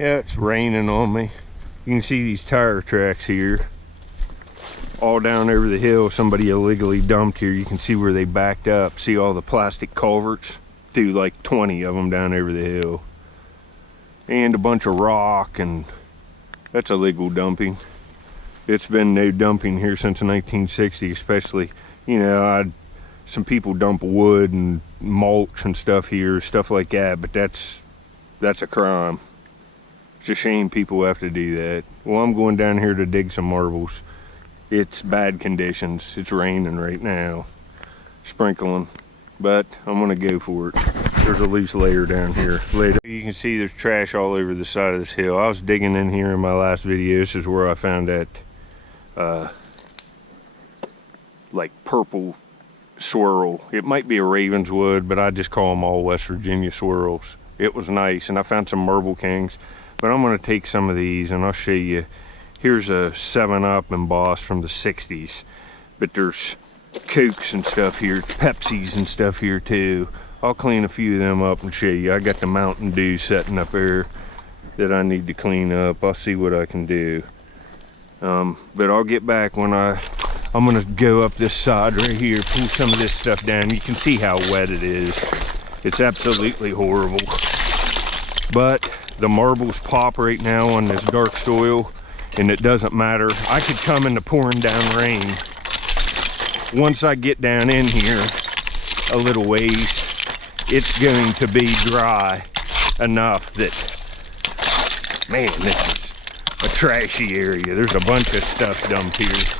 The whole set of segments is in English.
Yeah, it's raining on me. You can see these tire tracks here. All down over the hill, somebody illegally dumped here. You can see where they backed up. See all the plastic culverts? Through like 20 of them down over the hill. And a bunch of rock, and that's illegal dumping. It's been no dumping here since 1960, especially, you know, some people dump wood and mulch and stuff here, stuff like that, but that's a crime. It's a shame people have to do that. Well, I'm going down here to dig some marbles. It's bad conditions. It's raining right now, sprinkling, but I'm gonna go for it. There's a loose layer down here. Later, you can see there's trash all over the side of this hill. I was digging in here in my last video. This is where I found that like purple swirl. It might be a Ravenswood, but I just call them all West Virginia swirls. It was nice, and I found some Marble Kings, but I'm gonna take some of these and I'll show you. Here's a 7-Up embossed from the 60s, but there's Cokes and stuff here, Pepsis and stuff here too. I'll clean a few of them up and show you. I got the Mountain Dew setting up there that I need to clean up. I'll see what I can do. But I'll get back when I'm gonna go up this side right here, pull some of this stuff down. You can see how wet it is. It's absolutely horrible. But the marbles pop right now on this dark soil, and it doesn't matter. I could come in the pouring down rain. Once I get down in here a little ways, it's going to be dry enough that, man, this is a trashy area. There's a bunch of stuff dumped here.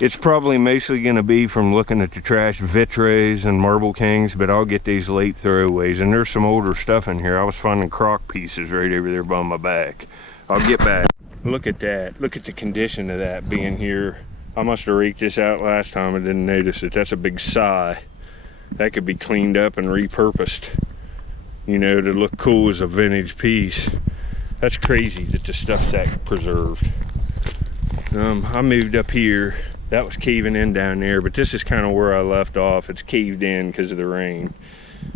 It's probably mostly going to be from looking at the trash, Vitros and Marble Kings, but I'll get these late throwaways. And there's some older stuff in here. I was finding crock pieces right over there by my back. I'll get back. Look at that. Look at the condition of that being here. I must have raked this out last time and didn't notice it. That's a big sigh. That could be cleaned up and repurposed, you know, to look cool as a vintage piece. That's crazy that the stuff's that preserved. I moved up here. That was caving in down there, but this is kind of where I left off. It's caved in because of the rain.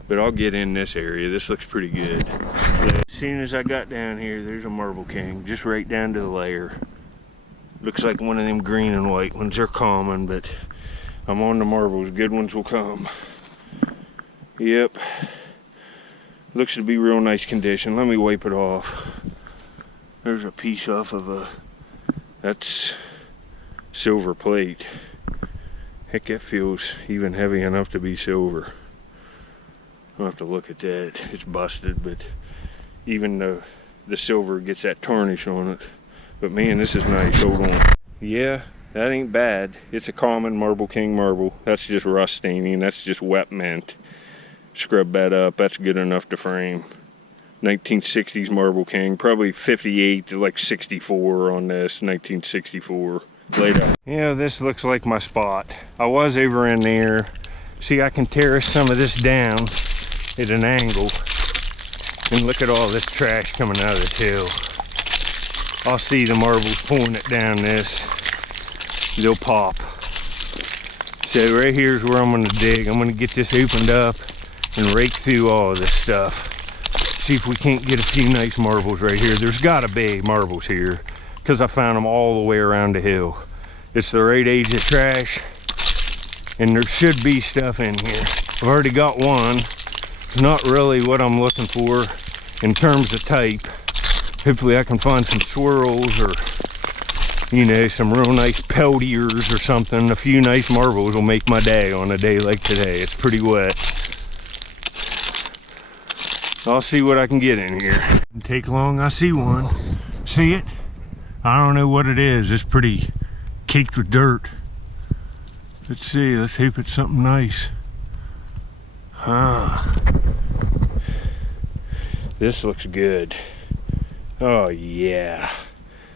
But I'll get in this area. This looks pretty good. As soon as I got down here, there's a Marble King, just right down to the layer. Looks like one of them green and white ones. They're common, but I'm on the marbles. Good ones will come. Yep. Looks to be real nice condition. Let me wipe it off. There's a piece off of that's silver plate. Heck, that feels even heavy enough to be silver. I'll have to look at that. It's busted, but even the silver gets that tarnish on it. But man, this is nice. Hold on. Yeah, that ain't bad. It's a common Marble King marble. That's just rust staining. That's just wet mint. Scrub that up. That's good enough to frame. 1960s Marble King. Probably 58 to like 64 on this. 1964. Later. Yeah, this looks like my spot. I was over in there. See, I can terrace some of this down at an angle, and look at all this trash coming out of this hill. I'll see the marbles pulling it down this. They'll pop. So right here's where I'm gonna dig. I'm gonna get this opened up and rake through all of this stuff. See if we can't get a few nice marbles right here. There's gotta be marbles here, because I found them all the way around the hill. It's the right age of trash, and there should be stuff in here. I've already got one. It's not really what I'm looking for in terms of type. Hopefully I can find some swirls, or, you know, some real nice peltiers or something. A few nice marbles will make my day on a day like today. It's pretty wet. I'll see what I can get in here. Didn't take long. I see one. See it? I don't know what it is. It's pretty caked with dirt. Let's see. Let's hope it's something nice. This looks good. Oh yeah,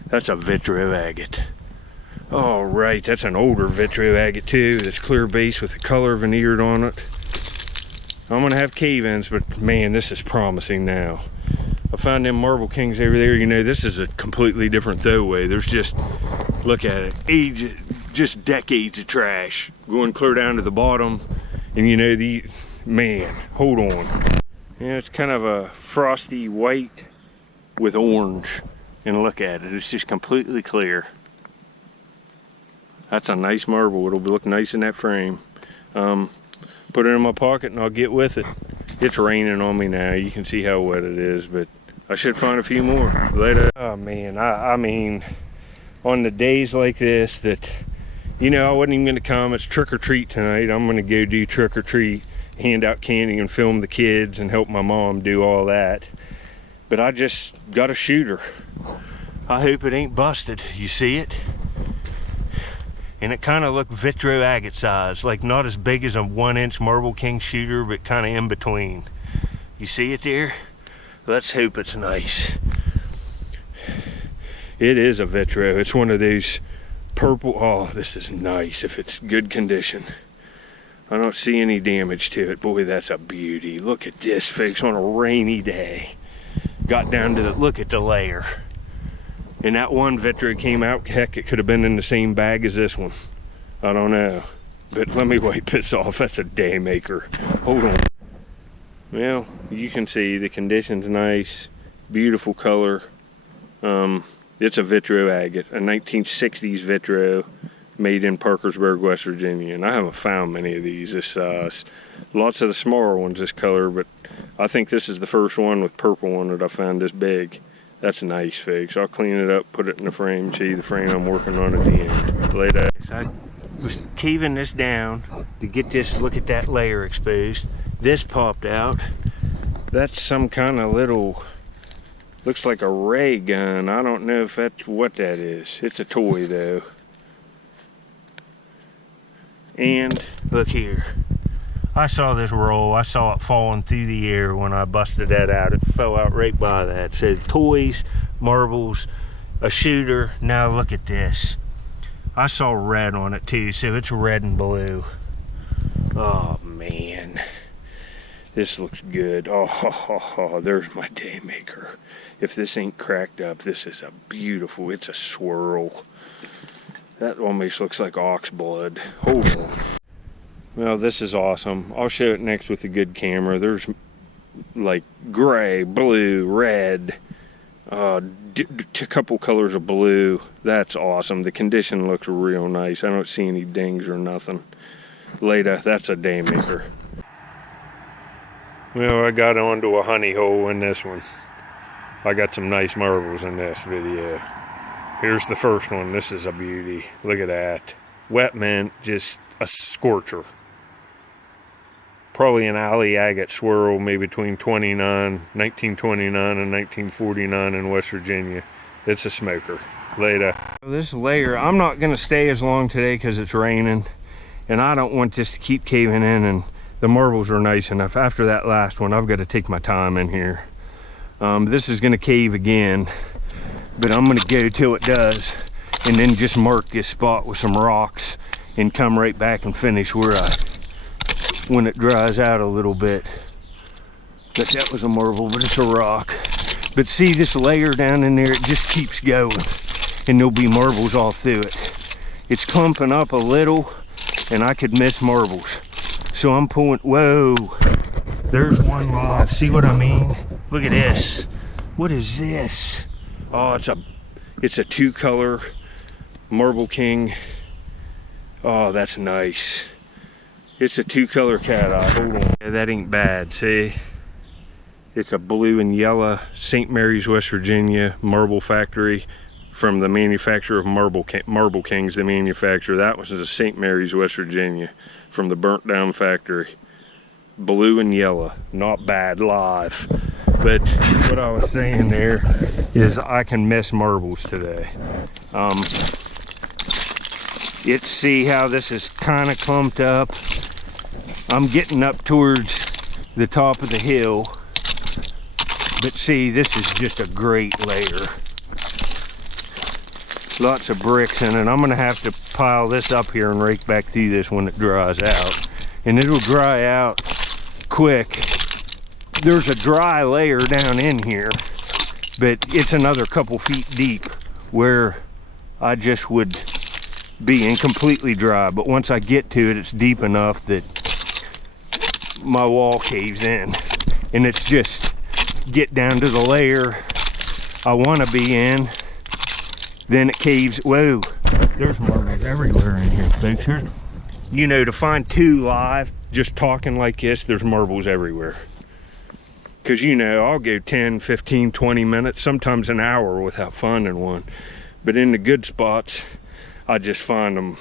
that's a Vitro Agate. All right, that's an older Vitro Agate too. That's clear base with the color veneered on it. I'm gonna have cave-ins, but man, this is promising now. I found them Marble Kings over there. You know, this is a completely different throwaway. There's just, look at it, just decades of trash going clear down to the bottom. And you know, man, hold on. Yeah, it's kind of a frosty white with orange. And look at it, it's just completely clear. That's a nice marble. It'll look nice in that frame. Put it in my pocket and I'll get with it. It's raining on me now. You can see how wet it is, but I should find a few more later. Oh man, I mean, on the days like this that, you know, I wasn't even gonna come. It's trick or treat tonight. I'm gonna go do trick or treat, hand out candy and film the kids and help my mom do all that. But I just got a shooter. I hope it ain't busted. You see it? And it kind of looked Vitro Agate size, like not as big as a 1-inch Marble King shooter, but kind of in between. You see it there? Let's hope it's nice. It is a Vitro. It's one of those purple. Oh, this is nice if it's good condition. I don't see any damage to it. Boy, that's a beauty. Look at this, folks, on a rainy day. Got down to the, look at the layer. And that one Vitro came out, heck, it could have been in the same bag as this one. I don't know. But let me wipe this off. That's a day maker. Hold on. Well, you can see the condition's nice. Beautiful color. It's a Vitro Agate, a 1960s Vitro made in Parkersburg, West Virginia. And I haven't found many of these this size. Lots of the smaller ones this color, but I think this is the first one with purple one that I found this big. That's nice, folks. I'll clean it up, put it in the frame, see the frame I'm working on at the end. Later. I was caving this down to get this, look at that layer exposed. This popped out. That's some kind of little, looks like a ray gun. I don't know if that's what that is. It's a toy though. And look here. I saw this roll. I saw it falling through the air when I busted that out. It fell out right by that. So toys, marbles, a shooter. Now look at this. I saw red on it too, so it's red and blue. Oh man, this looks good. Oh, there's my day maker. If this ain't cracked up, this is a beautiful, it's a swirl. That almost looks like ox blood. Hold on. Well, this is awesome. I'll show it next with a good camera. There's like gray, blue, red, a couple colors of blue. That's awesome. The condition looks real nice. I don't see any dings or nothing. Later, that's a day maker. Well, I got onto a honey hole in this one. I got some nice marbles in this video. Here's the first one. This is a beauty. Look at that. Wet mint, just a scorcher. Probably an alley agate swirl made between 1929 and 1949 in West Virginia. It's a smoker. Later. This layer, I'm not going to stay as long today because it's raining. And I don't want this to keep caving in, and the marbles are nice enough. After that last one, I've got to take my time in here. This is going to cave again, but I'm going to go till it does. And then just mark this spot with some rocks and come right back and finish when it dries out a little bit. But that was a marble, but it's a rock. But see this layer down in there, it just keeps going. And there'll be marbles all through it. It's clumping up a little, and I could miss marbles. So I'm pulling, whoa. There's one live, see what I mean? Look at this. What is this? Oh, it's a 2-color Marble King. Oh, that's nice. It's a 2-color cat eye. Hold on. Yeah, that ain't bad. See? It's a blue and yellow St. Mary's, West Virginia marble factory from the manufacturer of Marble Kings, the manufacturer. That was a St. Mary's, West Virginia from the burnt down factory. Blue and yellow. Not bad live. But what I was saying there is I can miss marbles today. See how this is kind of clumped up. I'm getting up towards the top of the hill, but see, this is just a great layer. Lots of bricks in it. I'm gonna have to pile this up here and rake back through this when it dries out, and it'll dry out quick. There's a dry layer down in here, but it's another couple feet deep where I just would be completely dry. But once I get to it, it's deep enough that my wall caves in, and it's just get down to the layer, I want to be in. Then it caves. Whoa, there's marbles everywhere in here, folks. Here's, you know, to find two live, just talking like this, there's marbles everywhere. Because, you know, I'll go 10, 15, 20 minutes, sometimes an hour without finding one. But in the good spots, I just find them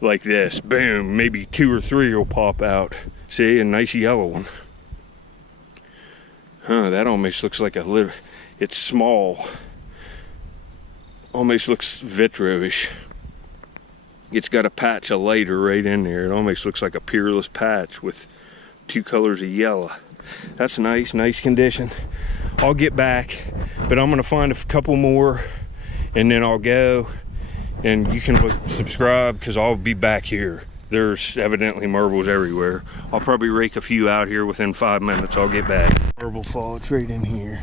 like this. Boom, maybe 2 or 3 will pop out. See, a nice yellow one. Huh, that almost looks like a little, it's small. Almost looks vitro-ish. It's got a patch of lighter right in there. It almost looks like a peerless patch with 2 colors of yellow. That's nice, nice condition. I'll get back, but I'm gonna find a couple more and then I'll go, and you can subscribe because I'll be back here. There's evidently marbles everywhere. I'll probably rake a few out here within 5 minutes. I'll get back. Marble fall, it's right in here.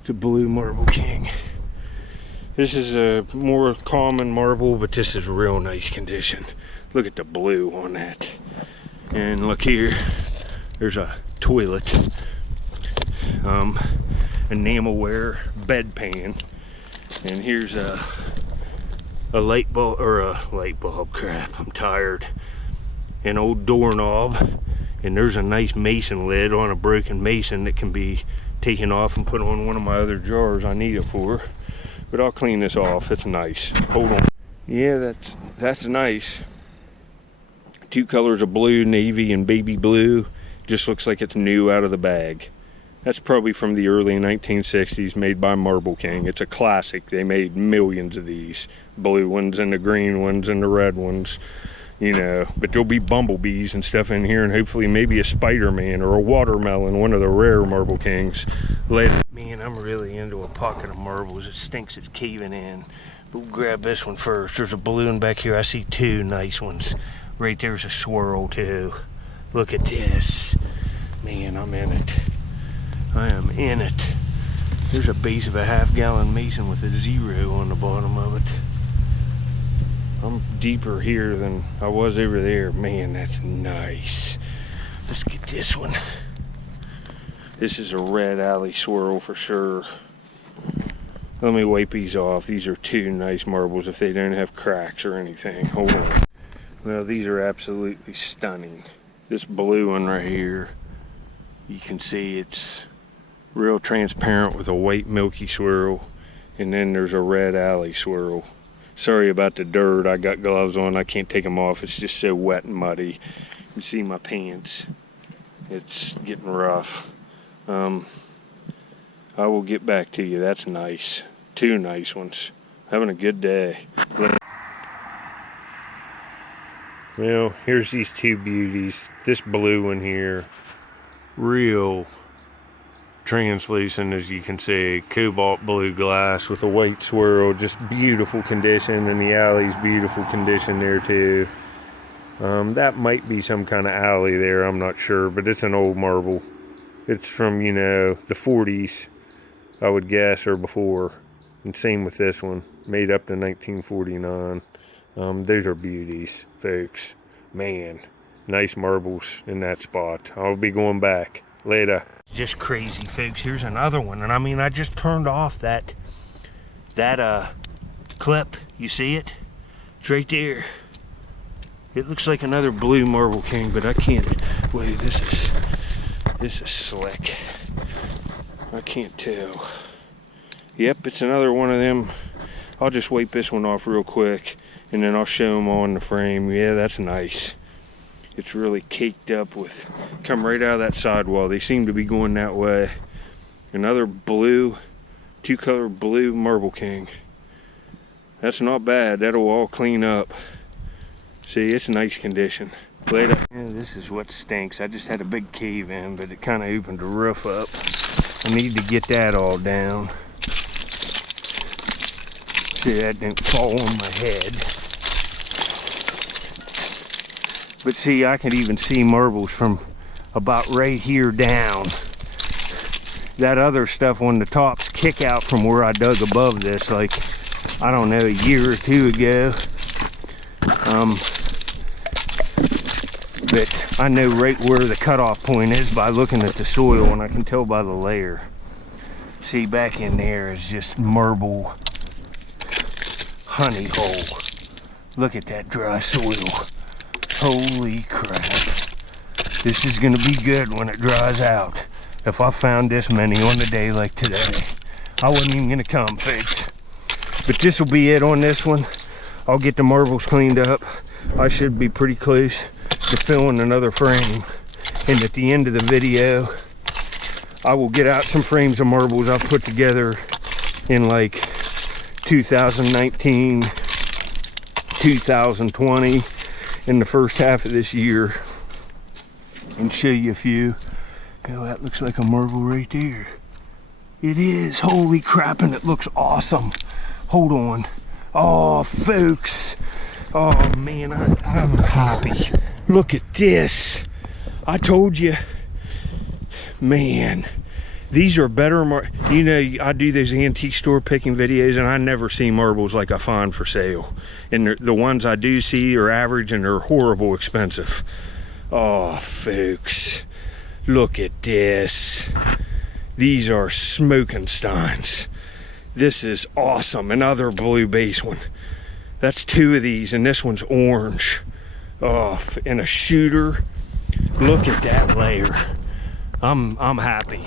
It's a blue marble king. This is a more common marble, but this is real nice condition. Look at the blue on that. And look here, there's a toilet, enamelware bedpan, and here's a light bulb, crap, I'm tired, an old doorknob, and there's a nice mason lid on a broken mason that can be taken off and put on one of my other jars I need it for. But I'll clean this off. It's nice. Hold on. Yeah, that's nice. 2 colors of blue, navy, and baby blue. Just looks like it's new out of the bag. That's probably from the early 1960s, made by Marble King. It's a classic. They made millions of these. Blue ones and the green ones and the red ones. You know, but there'll be bumblebees and stuff in here, and hopefully maybe a Spider-Man or a watermelon, one of the rare Marble Kings. Later. Man, I'm really into a pocket of marbles. It stinks it's caving in. We'll grab this one first. There's a balloon back here. I see 2 nice ones. Right there's a swirl too. Look at this. Man, I'm in it. I am in it. There's a base of a half-gallon mason with a 0 on the bottom of it. I'm deeper here than I was over there. Man, that's nice. Let's get this one. This is a red alley swirl for sure. Let me wipe these off. These are 2 nice marbles if they don't have cracks or anything. Hold on. Well, these are absolutely stunning. This blue one right here, you can see it's real transparent with a white milky swirl. And then there's a red alley swirl. Sorry about the dirt. I got gloves on. I can't take them off. It's just so wet and muddy. You can see my pants. It's getting rough. I will get back to you. That's nice. 2 nice ones. Having a good day. Well, here's these 2 beauties. This blue one here, real translucent, as you can see, cobalt blue glass with a white swirl, just beautiful condition, and the alley's beautiful condition there too. That might be some kind of alley there, I'm not sure, but it's an old marble. It's from, you know, the 40s, I would guess, or before. And same with this one, made up to 1949. Those are beauties, folks. Man, nice marbles in that spot. I'll be going back later. Just crazy, folks. Here's another one, and I mean, I just turned off that clip. You see it? It's right there. It looks like another blue Marble King, but I can't. Wait, this is slick. I can't tell. Yep, it's another one of them. I'll just wipe this one off real quick, and then I'll show them on the frame. Yeah, that's nice. It's really caked up with, come right out of that sidewall. They seem to be going that way. Another blue, 2 color blue Marble King. That's not bad. That'll all clean up. See, it's nice condition. Later. Yeah, this is what stinks. I just had a big cave in, but it kind of opened the roof up. I need to get that all down. See, that didn't fall on my head. But see, I can even see marbles from about right here down. That other stuff on the tops kick out from where I dug above this, like, I don't know, a year or 2 ago. But I know right where the cutoff point is by looking at the soil, and I can tell by the layer. See, back in there is just marble honey hole. Look at that dry soil. Holy crap. This is gonna be good when it dries out. If I found this many on a day like today, I wasn't even gonna come, folks. But this will be it on this one. I'll get the marbles cleaned up. I should be pretty close to filling another frame. And at the end of the video, I will get out some frames of marbles I've put together in like 2019, 2020, in the first half of this year, and show you a few. Oh, that looks like a marble right there. It is. Holy crap, and it looks awesome. Hold on. Oh, folks. Oh, man, I'm happy. Look at this. I told you. Man, these are better. You know, I do those antique store picking videos, and I never see marbles like I find for sale. And the ones I do see are average, and they're horrible expensive. Oh, folks. Look at this. These are smoking steins. This is awesome. Another blue base one. That's two of these, and this one's orange. Oh, and a shooter. Look at that layer. I'm happy.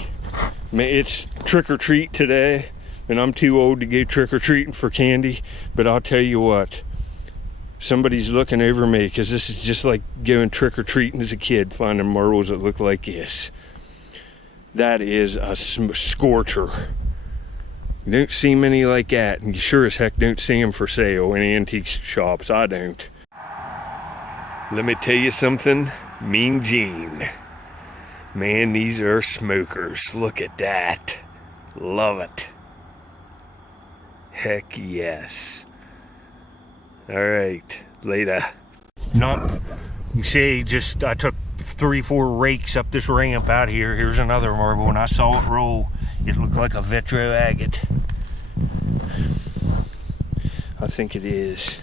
It's trick or treat today, and I'm too old to go trick or treating for candy. But I'll tell you what, somebody's looking over me, because this is just like going trick or treating as a kid, finding marbles that look like this. That is a scorcher. You don't see many like that, and you sure as heck don't see them for sale in antique shops. I don't. Let me tell you something, Mean Gene. Man, these are smokers. Look at that. Love it. Heck yes. All right, later. You see, I took 3-4 rakes up this ramp out here. Here's another marble, and I saw it roll. It looked like a Vitro Agate. I think it is.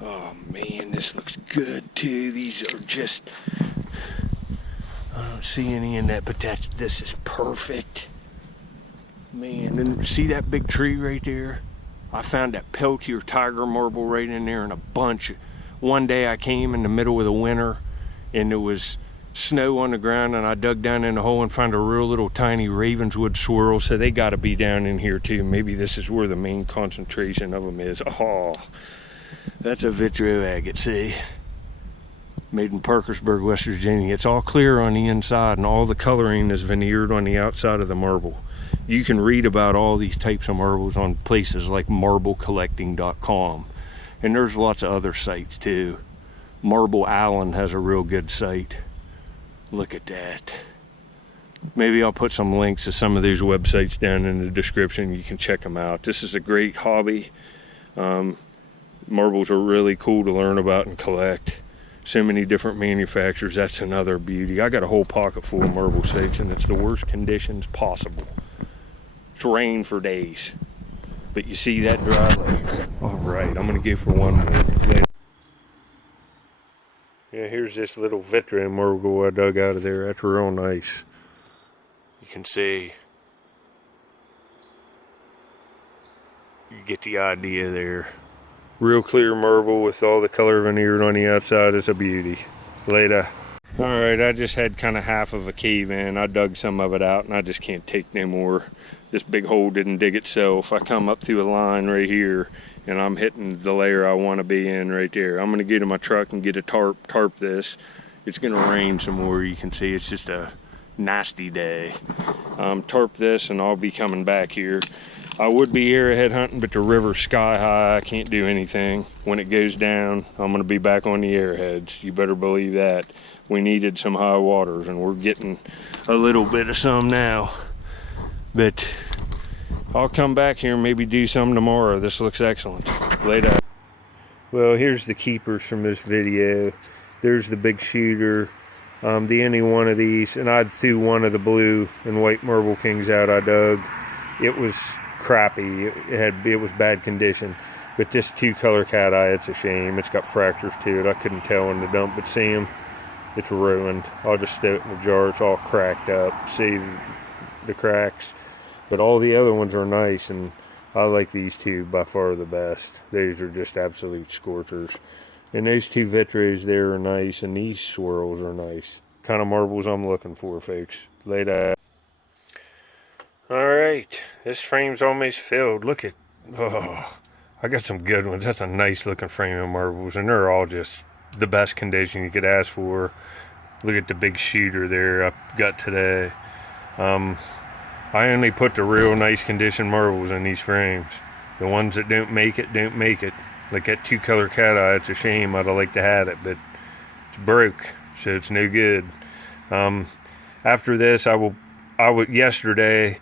Oh man, this looks good too. These are just, I don't see any in that, but this is perfect. Man, and see that big tree right there? I found that Peltier Tiger marble right in there in a bunch. One day I came in the middle of the winter, and there was snow on the ground, and I dug down in the hole and found a real little tiny Ravenswood swirl, so they got to be down in here too. Maybe this is where the main concentration of them is. Oh, that's a Vitro Agate, see? Made in Parkersburg, West Virginia. It's all clear on the inside, and all the coloring is veneered on the outside of the marble. You can read about all these types of marbles on places like marblecollecting.com, and there's lots of other sites too. Marble Allen has a real good site. Look at that. Maybe I'll put some links to some of these websites down in the description. You can check them out. This is a great hobby. Marbles are really cool to learn about and collect. So many different manufacturers. That's another beauty. I got a whole pocket full of marble stakes, and it's the worst conditions possible. It's rained for days. But you see that dry layer? All right, I'm gonna go for one more. Yeah, here's this little Vitro marble I dug out of there. That's real nice. You can see. You get the idea there. Real clear marble with all the color veneered on the outside. Is a beauty. Later. Alright, I just had kind of half of a cave in. I dug some of it out, and I just can't take no more. This big hole didn't dig itself. I come up through a line right here, and I'm hitting the layer I want to be in right there. I'm going to get in my truck and get a tarp this. It's going to rain some more. You can see it's just a nasty day. Tarp this, and I'll be coming back here. I would be arrowhead hunting, but the river's sky high. I can't do anything. When it goes down, I'm going to be back on the arrowheads. You better believe that. We needed some high waters, and we're getting a little bit of some now. But I'll come back here and maybe do some tomorrow. This looks excellent. Later. Well, here's the keepers from this video. There's the big shooter. The any one of these, and I threw one of the blue and white marble kings out I dug. It was crappy. It was bad condition. But this 2-color cat eye, it's a shame. It's got fractures to it. I couldn't tell in the dump, but see them, it's ruined. I'll just throw it in the jar. It's all cracked up. See the cracks. But all the other ones are nice, and I like these two by far the best. These are just absolute scorchers. And those two Vitros there are nice, and these swirls are nice. Kind of marbles I'm looking for, folks. Later. Alright, this frame's almost filled. Look at, oh, I got some good ones. That's a nice looking frame of marbles, and they're all just the best condition you could ask for. Look at the big shooter there I got today. I only put the real nice condition marbles in these frames. The ones that don't make it, don't make it. Like that 2-color cat eye, it's a shame. I'd have liked to have it, but it's broke, so it's no good. After this, I would yesterday,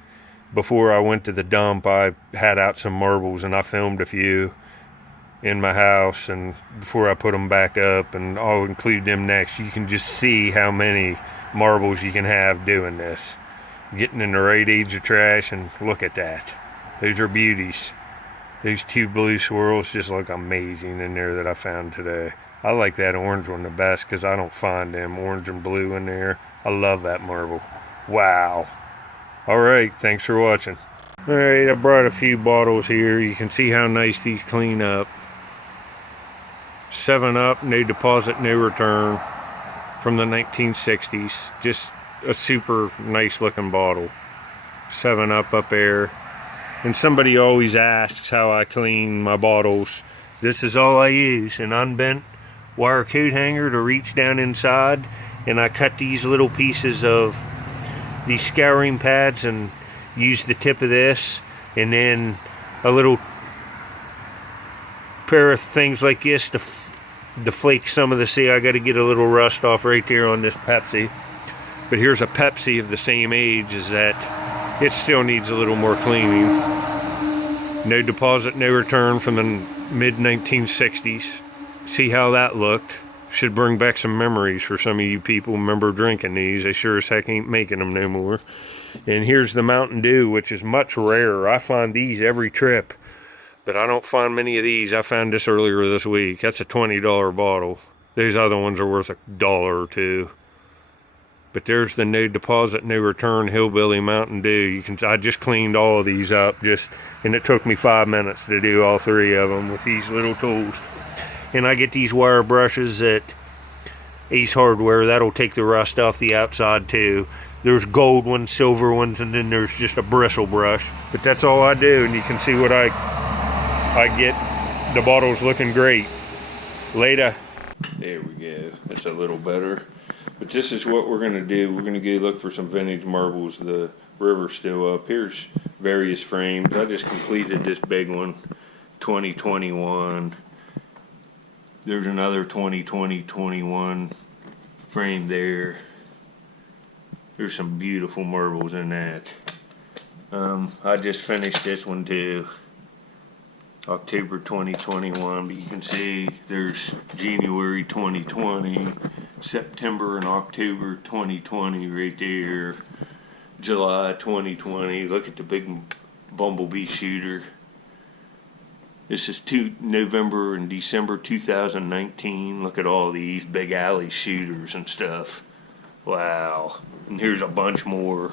before I went to the dump, I had out some marbles, and I filmed a few in my house, and before I put them back up, and I'll include them next. You can just see how many marbles you can have doing this. Getting in the right age of trash, and look at that. Those are beauties. Those two blue swirls just look amazing in there that I found today. I like that orange one the best because I don't find them orange and blue in there. I love that marble. Wow. Alright, thanks for watching. Alright, I brought a few bottles here. You can see how nice these clean up. 7-Up, no deposit, no return, from the 1960s. Just a super nice looking bottle. 7-Up up there. And somebody always asks how I clean my bottles. This is all I use, an unbent wire coat hanger to reach down inside, and I cut these little pieces of these scouring pads and use the tip of this, and then a little pair of things like this to deflate some of the, see, I got to get a little rust off right there on this Pepsi. But here's a Pepsi of the same age as that. It still needs a little more cleaning. No deposit, no return, from the mid 1960s. See how that looked. Should bring back some memories for some of you people remember drinking these. They sure as heck ain't making them no more. And here's the Mountain Dew, which is much rarer. I find these every trip, but I don't find many of these. I found this earlier this week. That's a $20 bottle. These other ones are worth $1 or $2. But there's the no deposit, no return Hillbilly Mountain Dew. You can, I just cleaned all of these up, and it took me 5 minutes to do all 3 of them with these little tools. And I get these wire brushes at Ace Hardware. That'll take the rust off the outside too. There's gold ones, silver ones, and then there's just a bristle brush. But that's all I do, and you can see what I get. The bottle's looking great. Later. There we go. That's a little better. But this is what we're going to do. We're going to go look for some vintage marbles. The river's still up. Here's various frames. I just completed this big one, 2021. There's another 2021 frame there. There's some beautiful marbles in that. I just finished this one too, October 2021, but you can see there's January 2020, September and October 2020 right there, July 2020. Look at the big bumblebee shooter. This is November and December 2019. Look at all these big alley shooters and stuff. Wow. And here's a bunch more.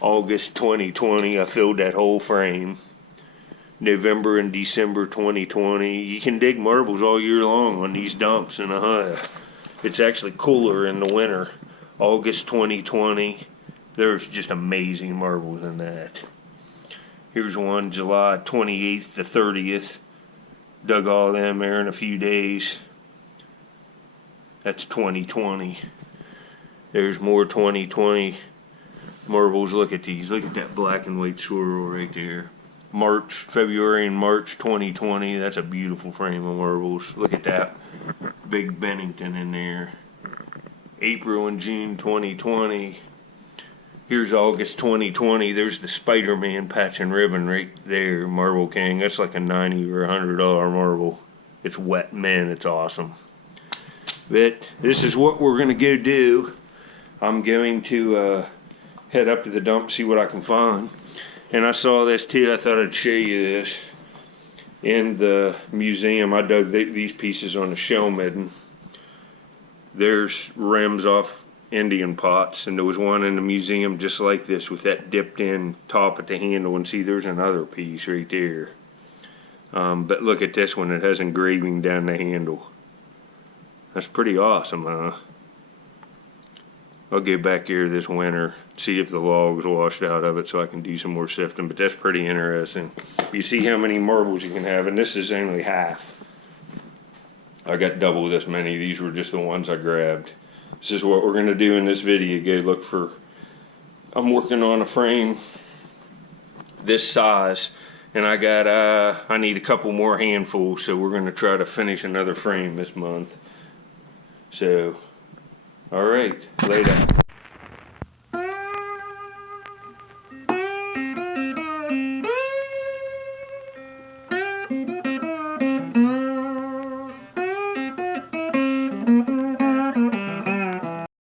August 2020, I filled that whole frame. November and December 2020. You can dig marbles all year long on these dumps in Ohio. It's actually cooler in the winter. August 2020. There's just amazing marbles in that. Here's one, July 28th to 30th. Dug all them there in a few days. That's 2020. There's more 2020 marbles. Look at these. Look at that black and white swirl right there. February and March 2020. That's a beautiful frame of marbles. Look at that big Bennington in there. April and June 2020. Here's August 2020. There's the Spider-Man patch and ribbon right there, Marble King. That's like a $90 or $100 marble. It's wet, man. It's awesome. But this is what we're going to go do. I'm going to head up to the dump, see what I can find. And I saw this too. I thought I'd show you this. In the museum, I dug these pieces on a shell midden. There's rims off Indian pots, and there was one in the museum just like this with that dipped in top at the handle, and see there's another piece right there. But look at this one, it has engraving down the handle. That's pretty awesome, huh? I'll get back here this winter, see if the logs washed out of it so I can do some more sifting, but that's pretty interesting. You see how many marbles you can have, and this is only half. I got double this many. These were just the ones I grabbed. This is what we're going to do in this video. Go look for, I'm working on a frame this size, and I need a couple more handfuls, so we're going to try to finish another frame this month. So, alright, later.